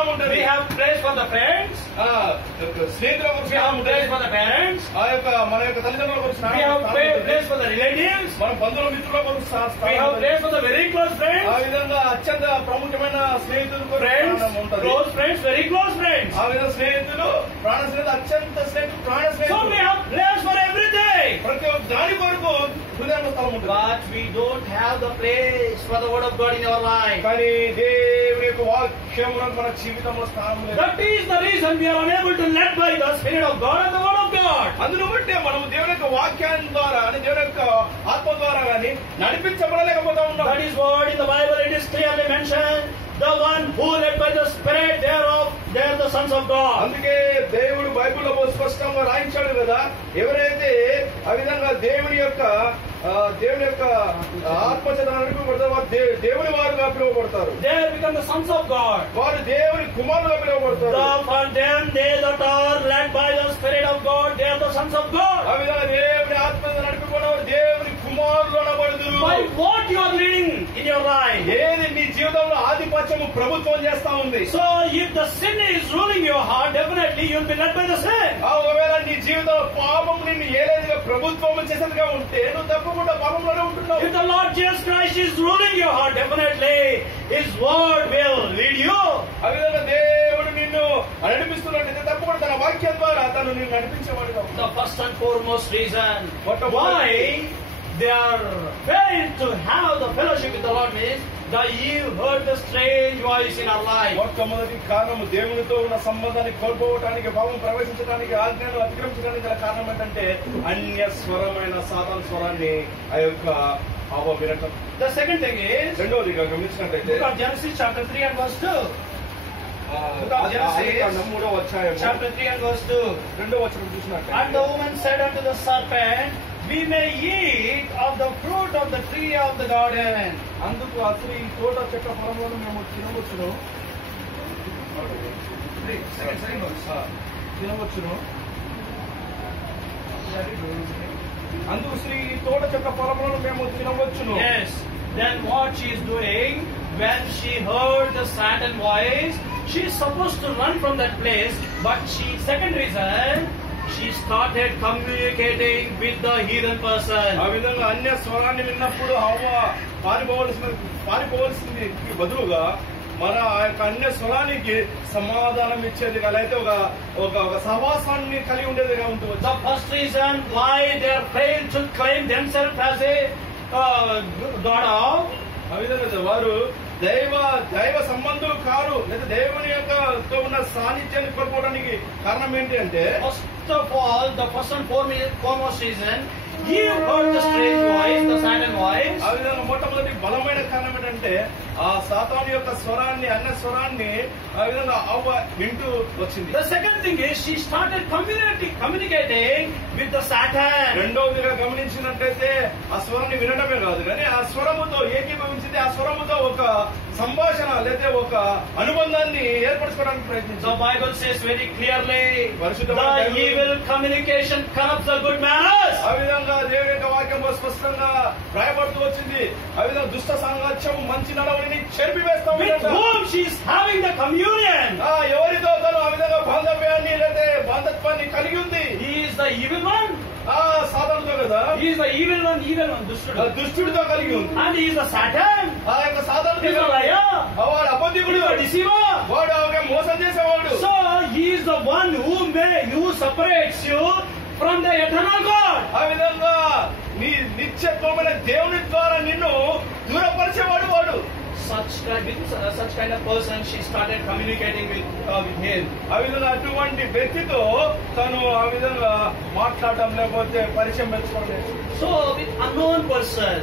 స్థానం ఉంటుంది. We have place for the friends. స్నేహితుల We have place for the parents. ఆ యొక్క మన యొక్క తల్లిదండ్రుల గురించి We have place for the relatives. మన బంధువుల మిత్రుల గురించి We have place for the very close friends. ఆ విధంగా అత్యంత ప్రాముఖ్యమైన స్నేహితులు Friends, close friends, very close friends. ఆ విధంగా స్నేహితులు ప్రాణ స్నేహితులు అత్యంత స్నేహితులు ప్రాణ So we స్నేహితులు have place for everything. ప్రతి ఒక్క దాని కొరకు హృదయంలో స్థలం ఉంటుంది. But we don't have the place for the word of God in our life. కానీ దేవుని యొక్క వాక్యమునకు మన జీవితంలో స్థానం లేదు. That is the reason we are unable to led by the Spirit of God and the word of God. అందును బట్టే మనం దేవుని యొక్క వాక్యాన్ని ద్వారా అని దేవుని యొక్క ఆత్మ ద్వారా కానీ నడిపించబడలేకపోతా ఉన్నాం. That is what in the Bible it is clearly mentioned. The one who led by the Spirit thereof, they are the sons of God. అందుకే దేవుడు బైబిల్లో స్పష్టంగా రాయించాడు కదా, ఎవరైతే ఆ విధంగా దేవుని యొక్క ఆత్మ చేత నడిపించబడతారు వారు దేవుని వారుగా పిలువబడతారు. They become the sons of God. వారు దేవుని కుమారులుగా పిలువబడతారు. For them, they that are led by the Spirit of God, they are the sons of God. ఆ విధంగా దేవుని ఆత్మ చేత నడిపించబడేవారు దేవుని కుమారులు అనబడుదురు. By what you are leading in your life. ఏది నీ జీవితంలో ఆధిపత్యము ప్రభుత్వం చేస్తా ఉంది. So if the sin is ruling your heart, definitely you will be led by the sin. ఒకవేళ నీ జీవితంలో పాపం నిన్ను ఏలేదిగా ప్రభుత్వం చేసేదిగా ఉంటే నువ్వు తప్పకుండా పాపంలోనే ఉంటున్నావు. If the Lord Jesus Christ is ruling your heart, definitely His word will lead you. ఆ విధంగా దేవుడు నిన్ను నడిపిస్తున్నట్లయితే తప్పకుండా తన వాక్యం ద్వారా తను నిన్ను నడిపించేవాడుగా. The first and foremost reason why they are failed to have the fellowship with the Lord means that you heard the strange voice in our life. మొట్టమొదటి కారణం దేవునితో ఉన్న సంబంధాన్ని కోల్పోవటానికి, పాపం ప్రవేశించడానికి, ఆజ్ఞను అతిక్రమించడానికి గల కారణం ఏంటంటే అన్య స్వరమైన సాతాను స్వరాన్ని ఆ యొక్క వినటం. The second thing is, రెండవదిగా గమనించినట్లయితే Genesis chapter 3 and verse 2. మూడవ అధ్యాయం Chapter 3 and verse 2. రెండవ వచనం చూసినట్లయితే, And the woman said unto the serpent, we may eat of the fruit of the tree of the garden. అందుకు అసలు ఈ తోట చెట్ల ఫలములను మేము తినవచ్చును. అందుకు శ్రీ ఈ తోట చెట్ల ఫలములను మేము తినవచ్చును. Yes. Then what she is doing, when she heard the Satan voice, she is supposed to run from that place, but second reason, she started communicating with the heathen person. ఆ విధంగా అన్య స్వరాన్ని విన్నప్పుడు హవ్వ పారిపోవలసింది బదులుగా మన ఆ యొక్క అన్య స్వరానికి సమాధానం ఇచ్చేది అయితే ఒక సహవాసాన్ని కలిగి ఉండేదిగా ఉంటుంది. The first reason why they are failed to claim themselves as a God of, ఆ విధంగా వారు దైవ సంబంధులు కారు, లేదా దేవుని యొక్క ఉన్న సాన్నిధ్యాన్ని కోల్పోవడానికి కారణం ఏంటి అంటే, first of all, the first and foremost reason, he heard the strange voice, the Satan voice. ఆ విధంగా మొట్టమొదటి బలమైన కారణం ఏంటంటే ఆ సాతాను యొక్క స్వరాన్ని, అన్య స్వరాన్ని ఆ విధంగా వింటూ వచ్చింది. The second thing is she started communicating with the Satan. రెండవదిగా గమనించినట్లయితే ఆ స్వరాన్ని వినడమే కాదు కానీ ఆ స్వరముతో ఏకీభవించింది, ఆ స్వరముతో ఒక సంభాషణ లేదా ఒక అనుబంధాన్ని ఏర్పరచుకోవడానికి ప్రయత్నించింది. The Bible says very clearly, పరిశుద్ధమైన the evil communication corrupts the good manners. ఆ విధంగా దేవుని యొక్క వాక్యం స్పష్టంగా రాయబడుతూ వచ్చింది. ఆ విధంగా దుష్ట సాంగత్యం మంచి నడవడిని చెరిపివేస్తాం. With whom she is having the communion. ఎవరితో తను ఆ విధంగా బాంధవ్యాన్ని లేదా బాంధత్వాన్ని కలిగి ఉంది. He is the evil one. సాతానుతో కదా, he is the evil one, దుష్టుడితో కలిగి ఉంది. And he is the Satan. ఆ యొక్క సాతానుడు He is a liar. వాడు అబద్ధికుడు, He is a deceiver. వాడు మోసం చేసేవాడు. So he is the one who separates you from the eternal God. ఆ విధంగా నీ నిత్యత్వమైన దేవుని ద్వారా నిన్ను దూరపరిచేవాడు వాడు. Such kind of person, she started communicating with him. ఆ విధంగా అటువంటి వ్యక్తితో తను ఆ విధంగా మాట్లాడటం లేకపోతే పరిచయం పెంచుకోవడం. So with unknown person,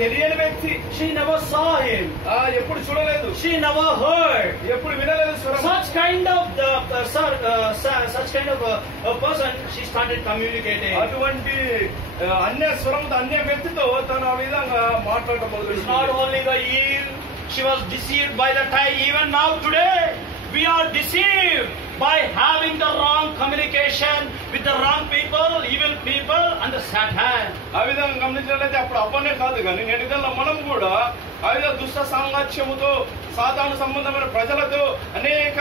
తెలియని వ్యక్తి, she never saw him, ఎప్పుడు చూడలేదు, she never heard, ఎప్పుడు వినలేదు స్వరం. such kind of a person, she started communicating. అటువంటి అన్య స్వరంతో అన్య వ్యక్తితో తను ఆ విధంగా మాట్లాడటం మొదలు. Not only the Eve, she was deceived by the time. Even now today, we are deceived by having the wrong communication with the wrong people, evil people, and the Satan. ఆ విధంగా గమనించినట్లయితే అప్పుడు అవ్వనే కాదు కానీ నేటి దినాల్లో మనం కూడా ఆ విధంగా దుష్ట సాంగత్యముతో, సాతాను సంబంధమైన ప్రజలతో అనేక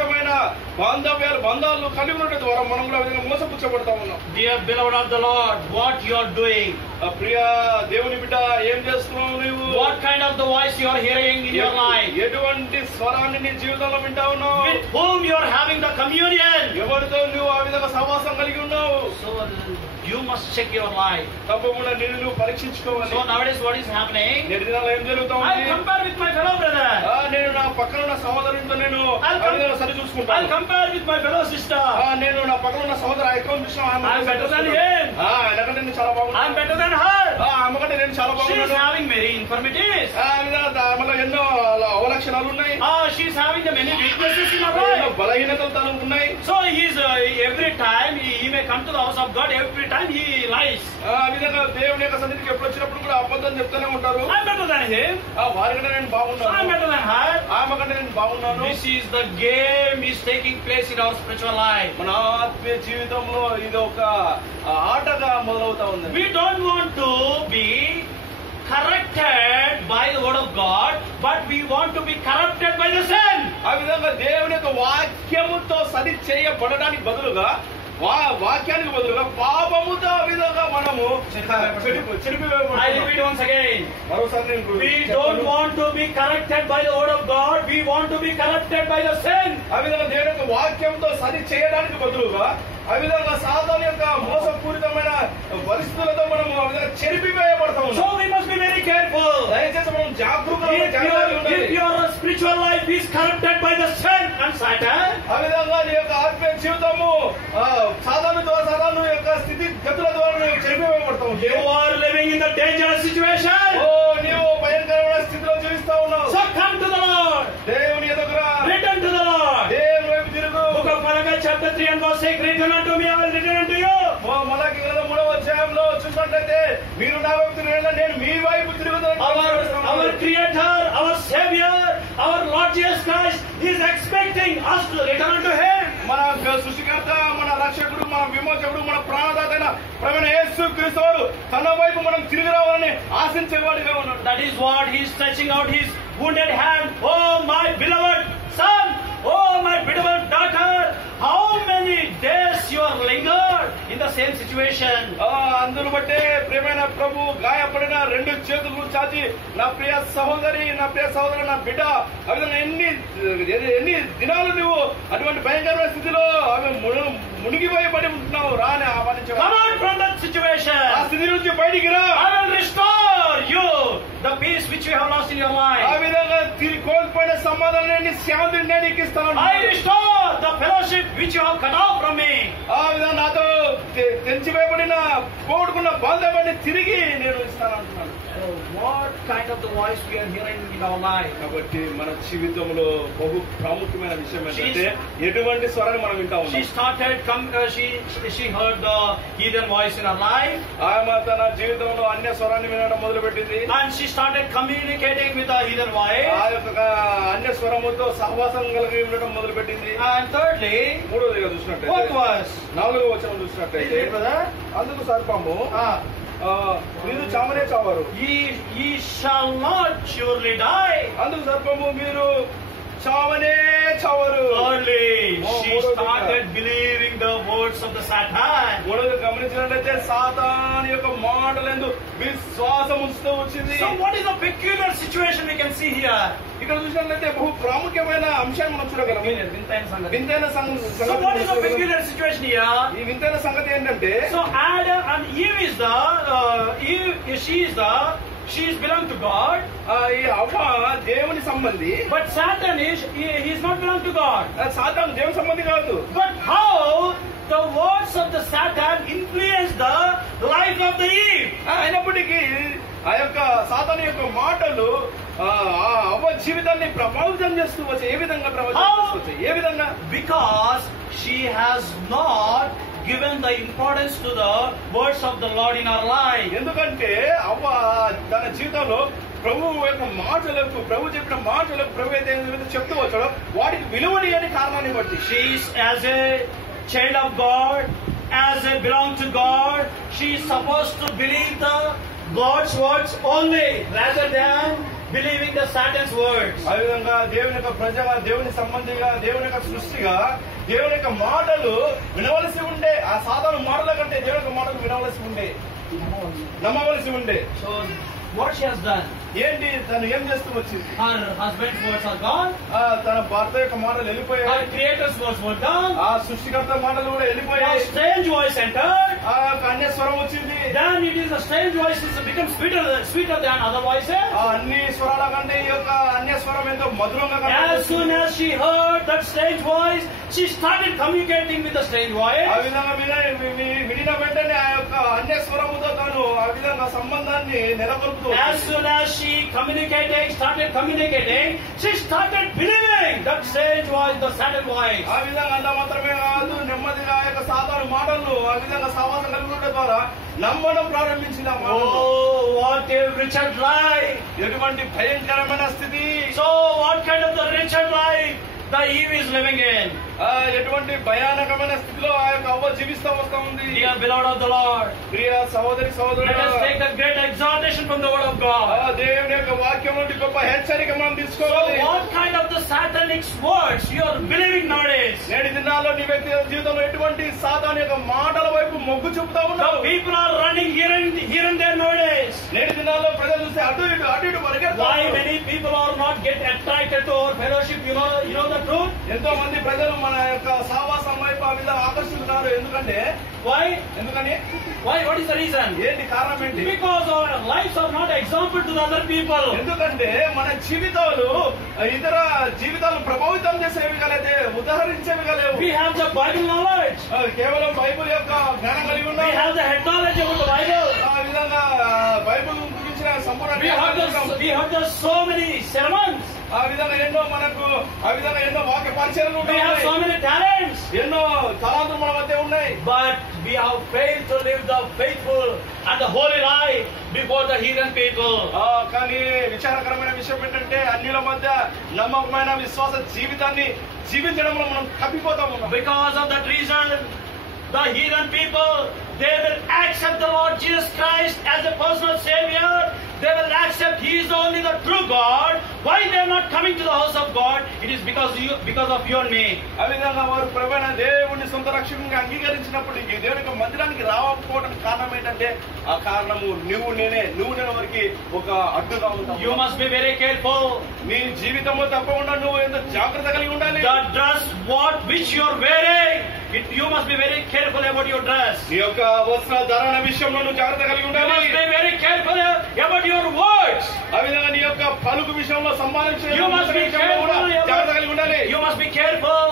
బంధాలు కలిగి ఉండటం ద్వారా మనం కూడా ఆ విధంగా మోసపుచ్చబడతా ఉన్నాం. Dear beloved of the Lord, what you are doing? ప్రియ దేవుని బిడ్డ, ఏం చేస్తున్నావు నువ్వు? What kind of the voice you are hearing in your life? ఎటువంటి స్వరాన్ని నీ జీవితంలో వింటా ఉన్నావు? With whom you are having the communion? ఎవరితో నువ్వు ఆ విధంగా సహవాసం కలిగి ఉన్నావు? So you must check your life. తప్పకుండా నిన్ను నువ్వు పరీక్షించుకోవాలి. So nowadays what is happening? నేటి దినాల్లో ఏం జరుగుతా I ఉంది? compare with my fellow brother. నేను నా పక్కన ఉన్న సహోదరునితో నేను సరి I'll చూసుకుంటాను. compare with my fellow sister. నేను నా పక్కన ఉన్న సహోదరు account I'm better than him. ఆయనకంటే నేను చాలా I'm బాగున్నాను. better than her. ఆమెకంటే నేను చాలా She is బాగున్నాను. having many infirmities. ఆమెలో ఎన్నో అవలక్షణాలు ఉన్నాయి. She is having the many weaknesses in her ఎన్నో life. బలహీనతలు తనకు ఉన్నాయి. So he is every time he may come to the house of God. Every time he lies. ఆ విధంగా దేవుని యొక్క సన్నిధికి ఎప్పుడు వచ్చినప్పుడు కూడా అబద్ధం చెప్తూనే ఉంటారు. I'm better than him. వారికంటే నేను So I'm బాగున్నాను. better than her. ఆమెకంటే నేను బాగున్నాను. This is the game is taking place in our spiritual life. మన ఆత్మీయ జీవితంలో ఇది ఒక ఆటగా మొదలవుతా ఉంది. We don't want to be corrected by the word of God, but we want to be corrupted by the sin. ఆ విధంగా దేవుని యొక్క వాక్యముతో సరి చేయబడడానికి బదులుగా వాక్యానికి బదులుగా పాపముతో ఆ విధంగా మనము I repeat once again. మరోసారి We don't want to be corrected by the word of God. We want to be corrected by the sin. ఆ విధంగా దేవుని యొక్క వాక్యంతో సరి చేయడానికి బదులుగా ఆ విధంగా సాతాను యొక్క మోసపూరితమైన పరిస్థితులతో మనము ఆ విధంగా చెరిపివేయబడతాము. So we must be very careful. దయచేసి మనం జాగరూకంగా If your spiritual life is corrupted by the sin and Satan, ఆ విధంగా నీ యొక్క ఆత్మీయ జీవితము సాధారణ యొక్క స్థితి గతుల ద్వారా నువ్వు చెరిపివేయబడతావు. you are living in the dangerous situation. నీవు భయంకరమైన స్థితిలో జీవిస్తా ఉన్నావు. So come to the Lord. దేవుని ఎదుగురా, Return to the Lord. దేవుని వైపు తిరుగు. Book of Malachi chapter 3 and verse 6, return unto me, I will return unto you. మలాకి 3వ అధ్యాయంలో చూసినట్లయితే మీరు నా వైపు తిరిగిన నేను మీ వైపు తిరుగుతాను. Our Creator, our Savior, our Lord Jesus Christ is expecting us to return unto Him. మన సృష్టికర్త, మన రక్షకుడు, మన విమోచకుడు, మన ప్రాణదాతైన ప్రవీణ యేసు క్రీస్తు వారు తన వైపు మనం తిరిగి రావాలని ఆశించేవాడిగా ఉన్నాడు. That is what He is stretching out His wounded hand. Oh my beloved son, oh my beloved daughter, how many days you are lingered in the same situation? అందును బట్టే ప్రియమైన ప్రభు గాయపడిన 2 చేతులు చాచి నా ప్రియ సహోదరి, నా ప్రియ సహోదరు, నా బిడ్డ ఆ విధంగా ఎన్ని దినాలు నువ్వు అటువంటి భయంకరమైన స్థితిలో మునిగిపోయి ఉంటున్నావు. రాని ఆహ్వానించు. Come out from that situation. ఆ స్థితి నుంచి బయటికి రా. I will restore you the peace which you have lost in your life. ఆ విధంగా కోల్పోయిన సమాధానాన్ని, శాంతిని నేను నీకు ఇస్తాను. I restore the fellowship which you have cut off from me. ఆ విధంగా నాతో తెంచివేయబడిన పోగొట్టుకున్న బాధపడిన తిరిగి నేను ఇస్తాను అంటున్నాను. What kind of the voice we are hearing in our life? కాబట్టి మన జీవితంలో బహు ప్రాముఖ్యమైన విషయం ఏంటంటే ఎటువంటి స్వరాన్ని మనం వింటా She ఉన్నాం. started she heard the heathen voice in her life, ఆమె తన జీవితంలో అన్య స్వరాన్ని వినడం మొదలుపెట్టింది. and she started communicating with the heathen voice. ఆ యొక్క అన్య స్వరముతో సహవాసం కలిగి ఉండడం మొదలుపెట్టింది. And thirdly, మూడోదిగా what చూసినట్టయితే was? 4వ వచనం చూసినట్టయితే అందుకు సర్పము మీరు చావనే చావరు, Ye shall not surely die. అందుకు సర్పము మీరు చావనే చావరు. Thirdly, she started believing the words of the Satan. మూడోది గమనించినట్లయితే సాతాను యొక్క మాటలందు విశ్వాసం ఉంచుతూ వచ్చింది. So what is the peculiar situation we can see here? ఇక్కడ చూసినట్లయితే బహు ప్రాముఖ్యమైన అంశాన్ని మనం చూడగలం. వింతైన So what is the peculiar situation here? ఈ వింతైన సంగతి ఏంటంటే So Adam and Eve is she is belong to God. ఈ అవ్వ దేవుని సంబంధి, But Satan he is not belong to God. సాతాను దేవుని సంబంధి కాదు. But how the words of the Satan influence the life of the Eve? అయినప్పటికీ ఆ యొక్క సాతాను యొక్క మాటలు అవ్వ జీవితాన్ని ప్రభావితం చేస్తూ వచ్చి ఏ విధంగా ఏ విధంగా? Because she has not given the importance to the words of the Lord in her life. ఎందుకంటే అవ్వ తన జీవితంలో ప్రభు యొక్క మాటలకు, ప్రభు చెప్పిన మాటలకు ప్రభు అయితే చెప్తూ వచ్చాడో వాటికి విలువని అని కారణాన్ని బట్టి She is as a child of God, as a belong to God, she is supposed to believe the God's words only rather than believing the Satan's words. ఆ విధంగా దేవుని యొక్క ప్రజగా, దేవుని సంబంధిగా, దేవుని యొక్క సృష్టిగా, దేవుని యొక్క మాటలు వినవలసి ఉండే, ఆ సాధారణ మాటల కంటే దేవుని యొక్క మాటలు వినవలసి ఉండే, నమ్మవలసి ఉండే. So what she has done? ఏంటి తను ఏం చేస్తూ వచ్చింది? Her husband's words are gone. తన భర్త యొక్క మాటలు వెళ్ళిపోయాయి. Her creator's words were gone. ఆ సృష్టికర్త మాటలు కూడా A వెళ్ళిపోయాయి. strange voice entered. ఆ యొక్క అన్య స్వరం వచ్చింది. Then it is a strange voice is become sweeter than other voices. ఆ అన్ని స్వరాల కంటే ఈ యొక్క అన్య స్వరం ఎంతో మధురంగా As కనబడుతుంది. soon as she heard that strange voice, she started communicating with the strange voice. ఆ విధంగా వినిన వెంటనే ఆ యొక్క అన్య స్వరముతో తాను ఆ విధంగా సంబంధాన్ని నెలకొల్పుతూ As soon as she started communicating, she started believing that strange voice, the Saturn voice. ఆ విధంగా అంత మాత్రమే కాదు, నెమ్మదిగా ఆ యొక్క సాధారణ మాటలు ఆ విధంగా సహవాసం కలిగి ఉండడం ద్వారా నమ్మడం ప్రారంభించిన Oh, what a wretched life! ఎటువంటి భయంకరమైన స్థితి. So, what kind of the wretched life the Eve is living in? ఎటువంటి భయానకమైన స్థితిలో ఆ యొక్క అవ్వ జీవిస్తూ వస్తూ ఉంది. Dear beloved of the Lord, ప్రియ సహోదరి let us take the great exhortation from the word of God. దేవుని యొక్క వాక్యం నుండి గొప్ప హెచ్చరిక మనం So, తీసుకోవాలి. what kind of the satanic words you are believing nowadays? నేటి దినాల్లో నీ వ్యక్తిగత జీవితంలో ఎటువంటి సాతాను యొక్క మాటల వైపు మొగ్గు చూపుతా The ఉన్నావు. people are running here and there nowadays. నేటి దినాల్లో ప్రజలు చూస్తే అటు ఇటు Why పరిగెత్తారు. many people are not get attracted to our fellowship? You know the truth? ఎంతో మంది ప్రజలు మన యొక్క సావాసం వైపు ఆ విధంగా ఆకర్షిస్తున్నారు. ఎందుకంటే Why? ఎందుకని What is the reason? ఏంటి కారణం ఏంటి? Because our lives are not example to the other people. ఎందుకంటే మన జీవితాలు ఇతర జీవితాలను ప్రభావితం చేసేవి కాలేదే, ఉదాహరించేవి కాలేవు. We have the Bible knowledge. కేవలం బైబిల్ యొక్క జ్ఞానం కలిగి We ఉన్నాం. have the head knowledge about the Bible. ఆ విధంగా బైబిల్ గురించిన సంపూర్ణ We have the so many sermons. ఆ విధంగా ఎన్నో వాక్య పరిచయాలు We have so ఉన్నాయి. many talents. ఎన్నో తలాంతులు మన మధ్య ఉన్నాయి. But we have failed to live the faithful and the holy life before the heathen people. కానీ విచారకరమైన విషయం ఏంటంటే అన్యుల మధ్య నమ్మకమైన విశ్వాస జీవితాన్ని జీవించడంలో మనం తప్పిపోతాం ఉన్నాం. Because of that reason, the heathen people, they will accept the Lord Jesus Christ as a personal Savior. They will accept He is only the true God. Why they are not coming to the house of God? It is because of you and me. ఆ విధంగా వారు ప్రభువైన దేవుని సొంత రక్షకునిగా అంగీకరించినప్పుడు ఈ దేవుని యొక్క మందిరానికి రావకపోవడానికి కారణం ఏంటంటే ఆ కారణము నువ్వు నేనే వరకు ఒక అడ్డుగా ఉంటావు. You must be very careful. నీ జీవితంలో తప్పకుండా నువ్వు ఎంతో జాగ్రత్త కలిగి ఉండాలి. The dress which you are wearing, you must be very careful about your dress. నీ యొక్క వస్త్రధారణ విషయంలో నువ్వు జాగ్రత్త కలిగి You ఉండాలి. must be very careful about your words. ఆ విధంగా నీ యొక్క పలుకు విషయంలో సంపాదించే You must be కూడా జాగ్రత్త careful. కలిగి ఉండాలి. You must be careful.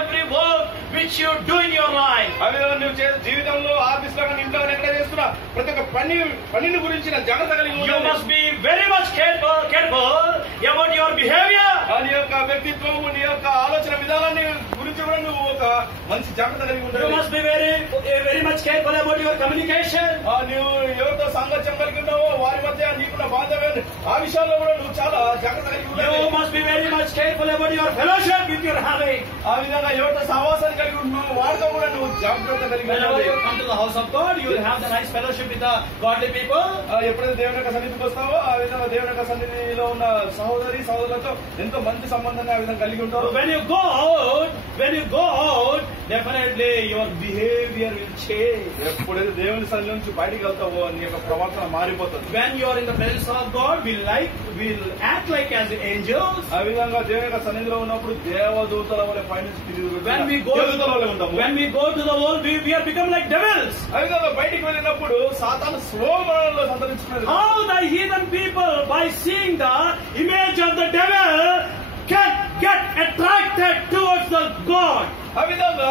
Every work which you do in your life. ఆ విధంగా నువ్వు జీవితంలో ఆఫీస్ లో ఇంట్లో ఎక్కడ చేస్తున్నా ప్రతి ఒక్క పనిని గురించిన జాగ్రత్త కలిగి You ఉండాలి. must be very much careful about your behavior. నీ యొక్క వ్యక్తిత్వం, నీ యొక్క ఆలోచన విధానాన్ని గురించి కూడా నువ్వు ఒక మంచి జాగ్రత్త కలిగి You ఉండాలి. must be very much careful about your communication. నువ్వు ఎవరితో సాంగత్యం కలిగి ఉన్నావో వారి మధ్య నీకున్న బాధ్యత ఆ విషయాల్లో కూడా నువ్వు చాలా జాగ్రత్త కలిగి ఉండాలి. You must be very much careful about your fellowship with your having. ఆ విధంగా ఎవరితో సహవాసాన్ని కలిగి ఉంటున్నావు వారితో కూడా నువ్వు జాగ్రత్త కలిగి Whenever ఉండాలి. you come to the house of God, you will have the nice fellowship with the godly people. ఎప్పుడైతే దేవుని యొక్క సన్నిధికి వస్తావో ఆ విధంగా దేవుని యొక్క సన్నిధిలో ఉన్న సహోదరులతో ఎంతో మంచి సంబంధాన్ని ఆ విధంగా కలిగి ఉంటావు. When you go out, definitely your behavior will change. ఎప్పుడైతే దేవుని సన్నిధి నుంచి బయటికి వెళ్తావో నీ యొక్క ప్రవర్తన మారిపోతుంది. When you are in the presence of God, we'll act like as angels. ఆ విధంగా దేవుని యొక్క సన్నిధిలో ఉన్నప్పుడు దేవదూతల వలె పైనుంచి తిరిగి When we go to the world, we are become like devils. ఆ విధంగా బయటికి వెళ్ళినప్పుడు సాతాను స్లోమరణంలో సంతరించుకున్నది. How the heathen people, by seeing the image of the devil, get attracted towards the God. ఆ విధంగా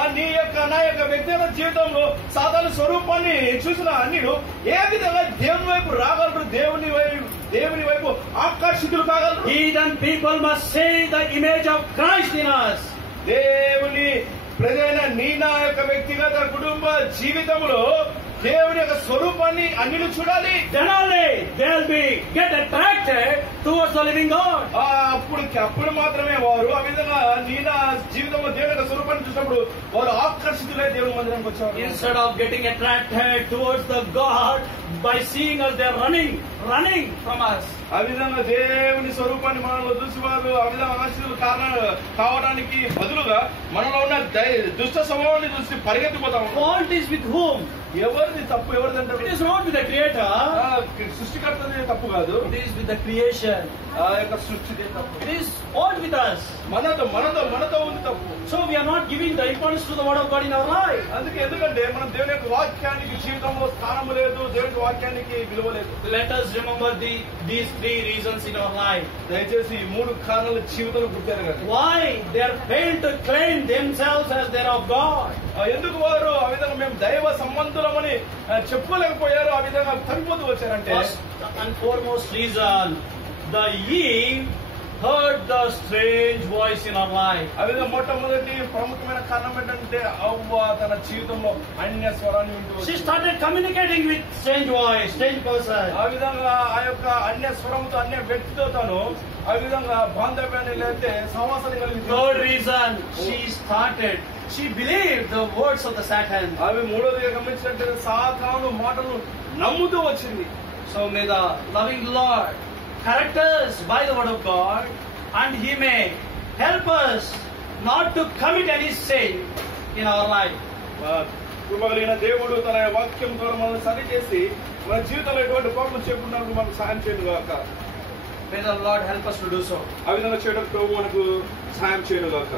నా యొక్క వ్యక్తిగత జీవితంలో సాధారణ స్వరూపాన్ని చూసిన అన్యులు ఏ విధంగా దేవుని వైపు రాగలరు, దేవుని వైపు ఆకర్షితులు కాగలరు. Heathen people must see the image of Christ in us. దేవుని ప్రజైన నా యొక్క వ్యక్తిగత కుటుంబ జీవితంలో దేవుని యొక్క స్వరూపాన్ని అన్యులు చూడాలి. Then only they'll be get attracted towards the living God. అప్పుడు మాత్రమే వారు ఆ విధంగా నీ నా జీవితంలో దేవుని యొక్క స్వరూపాన్ని చూసినప్పుడు వారు ఆకర్షితులై దేవుని మందిరానికి వచ్చారు. Instead of getting attracted towards the God by seeing us, they're running from us. ఆ విధంగా దేవుని స్వరూపాన్ని మనలో చూసి వారు ఆ విధంగా ఆశీర్వాదాలు కారణాలు కావడానికి బదులుగా మనలో ఉన్న దుష్ట స్వభావాన్ని చూసి పరిగెత్తిపోతాం. Fault is with whom? ఎవరిది తప్పు ఎవరిదంటే It is not with the Creator. సృష్టికర్తది తప్పు కాదు, It is with the creation. ఆ యొక్క సృష్టిదే తప్పు. It is all with us. మనతో ఉంది తప్పు. So we are not giving the importance to the word of God in our life. ఎందుకంటే మనం దేవుని యొక్క వాక్యానికి జీవితంలో స్థానము లేదు, దేవుని వాక్యానికి విలువ లేదు. Let us remember these three reasons in our life. దయచేసి ఈ 3 కారణాలు జీవితంలో గుర్తెరగాలి. Why they are failed to claim themselves as they are of God. ఎందుకు వారు ఆ విధంగా మేము దైవ సంబంధులమని చెప్పుకోలేకపోయారు, ఆ విధంగా తగ్గిపోతూ వచ్చారంటే First and foremost reason, the Eve heard the strange voice in her life. ఆ విధంగా మొట్టమొదటి ప్రముఖమైన కారణం ఏంటంటే అవ్వ తన జీవితంలో అన్య స్వరాన్ని వింటూ She started communicating with strange voice, strange person. ఆ విధంగా ఆ యొక్క అన్య స్వరంతో అన్య వ్యక్తితో తాను ఆ విధంగా బాంధవ్యాన్ని లేకపోతే సహవాసాన్ని కలిగి. Third reason, she believed the words of the Satan. అవి మూడోదిగా గమనించినట్టు సాతాను మాటలు నమ్ముతూ వచ్చింది. So may the loving Lord correct us by the word of God, and He may help us not to commit any sin in our life. కృపగలిగిన దేవుడు తన వాక్యం ద్వారా మనల్ని సరిచేసి మన జీవితంలో ఎటువంటి పాపం చేయకుండా మనకు సహాయం చేయను గాక. May the Lord help us to do so. ఆ విధంగా చేయడం ప్రభు మనకు సహాయం చేయను గాక.